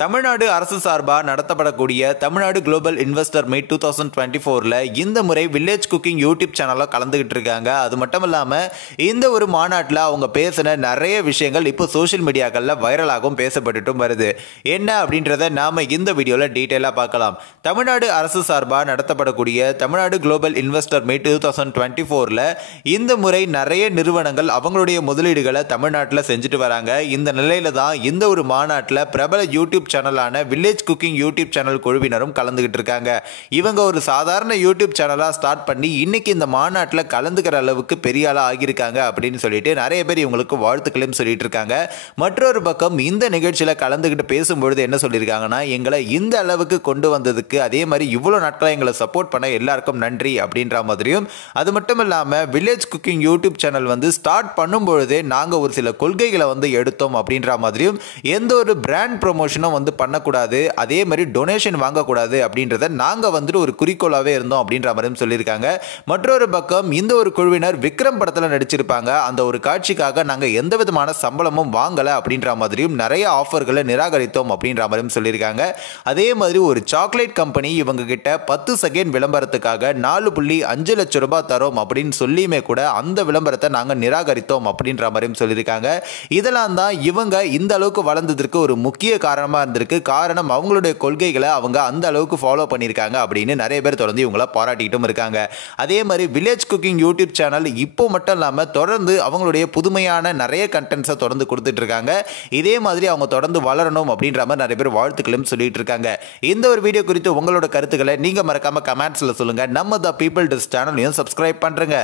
தமிழ்நாடு அரசு சார்பாக நடத்தப்படக்கூடிய Tamil Nadu global investor meet 2024ல் இந்த முறை வில்லேஜ் குக்கிங் யூடியூப் சேனலில் கலந்துக்கிட்டு இருக்காங்க. அது மட்டும் இல்லாமல் இந்த ஒரு மாநாட்டில் அவங்க பேசின நிறைய விஷயங்கள் இப்போ சோஷியல் மீடியாக்களில் வைரலாகவும் பேசப்பட்டுட்டும் வருது. என்ன அப்படின்றத நாம் இந்த வீடியோவில் டீட்டெயிலாக பார்க்கலாம். தமிழ்நாடு அரசு சார்பாக நடத்தப்படக்கூடிய தமிழ்நாடு குளோபல் இன்வெஸ்டர் மீட் 2024ல் இந்த முறை நிறைய நிறுவனங்கள் அவங்களுடைய முதலீடுகளை தமிழ்நாட்டில் செஞ்சுட்டு வராங்க. இந்த நிலையில தான் இந்த ஒரு மாநாட்டில் பிரபல யூடியூப் சேனலான வில்லேஜ் குக்கிங் யூடியூப் சேனல் குழுவினரும் கலந்துகிட்டு இருக்காங்க. இவங்க ஒரு சாதாரண யூடியூப் சேனலா ஸ்டார்ட் பண்ணி இன்னைக்கு இந்த மாநாட்டில் கலந்துக்கிற அளவுக்கு பெரிய ஆளா ஆகியிருக்காங்க அப்படின்னு சொல்லிட்டு நிறைய பேர் இவங்களுக்கு வாழ்த்துக்களையும் சொல்லிட்டு இருக்காங்க. மற்றொரு பக்கம் இந்த நிகழ்ச்சியில கலந்துகிட்டு பேசும்பொழுது என்ன சொல்லியிருக்காங்கன்னா, எங்களை இந்த அளவுக்கு கொண்டு வந்ததுக்கு, அதே மாதிரி இவ்வளவு நாட்களை எங்களை சப்போர்ட் பண்ண எல்லாருக்கும் நன்றி அப்படின்ற மாதிரியும், அது மட்டும் இல்லாம village cooking YouTube channel start பண்ணும்பொழுதே நாங்க ஒரு சில கொள்கைகளை எடுத்தோம் அப்படின்ற மாதிரியும், எந்த ஒரு பிராண்ட் ப்ரொமோஷனும் பண்ணக்கூடாது, அதே மாதிரி டொனேஷன் வாங்கக்கூடாது அப்படின்றத நாங்க ஒரு குறிக்கோளாவே இருந்தோம் அப்படின்ற மாதிரியும் சொல்லியிருக்காங்க. மற்றொரு பக்கம் இந்த ஒரு குழுவினர் விக்ரம் படத்தில் நடிச்சிருப்பாங்க. அந்த ஒரு காட்சிக்காக நாங்க எந்த விதமான சம்பளமும் வாங்கல அப்படின்ற மாதிரியும் நிறைய ஆஃபர்களை நிராகரித்தோம் அப்படின்ற மாதிரியும் சொல்லியிருக்காங்க. அதே மாதிரி ஒரு சாக்லேட் கம்பெனி இவங்க கிட்ட 10 செகண்ட் விளம்பரத்துக்காக 4.5 லட்சம் ரூபாய் தரோம் அப்படின்னு சொல்லியுமே கூட அந்த விளம்பரத்தை நாங்க நிராகரித்தோம் அப்படின்ற மாதிரியும் சொல்லியிருக்காங்க. இதெல்லாம் தான் இவங்க இந்த அளவுக்கு வளர்ந்ததற்கு ஒரு முக்கிய காரணமா இருந்திருக்கு. காரணம் அவங்களுடைய கொள்கைகளை அவங்க அந்த அளவுக்கு ஃபாலோ பண்ணியிருக்காங்க அப்படின்னு நிறைய பேர் தொடர்ந்து இவங்களை பாராட்டிட்டும் இருக்காங்க. அதே மாதிரி வில்லேஜ் குக்கிங் யூடியூப் சேனல் இப்போ மட்டும் இல்லாமல் தொடர்ந்து அவங்களுடைய புதுமையான நிறைய கண்டென்ட்ஸை தொடர்ந்து கொடுத்துட்டு இருக்காங்க. இதே மாதிரி அவங்க தொடர்ந்து வளரணும் அப்படின்ற மாதிரி நிறைய பேர் வாழ்த்துக்களும் சொல்லிட்டு இருக்காங்க. இந்த ஒரு வீடியோ குறித்து உங்களோட கருத்துக்களை நீங்க மறக்காம கமெண்ட்ஸ்ல சொல்லுங்க. நம்ம த பீப்பிள் டிஸ் சேனலையும் சப்ஸ்கிரைப் பண்றேங்க.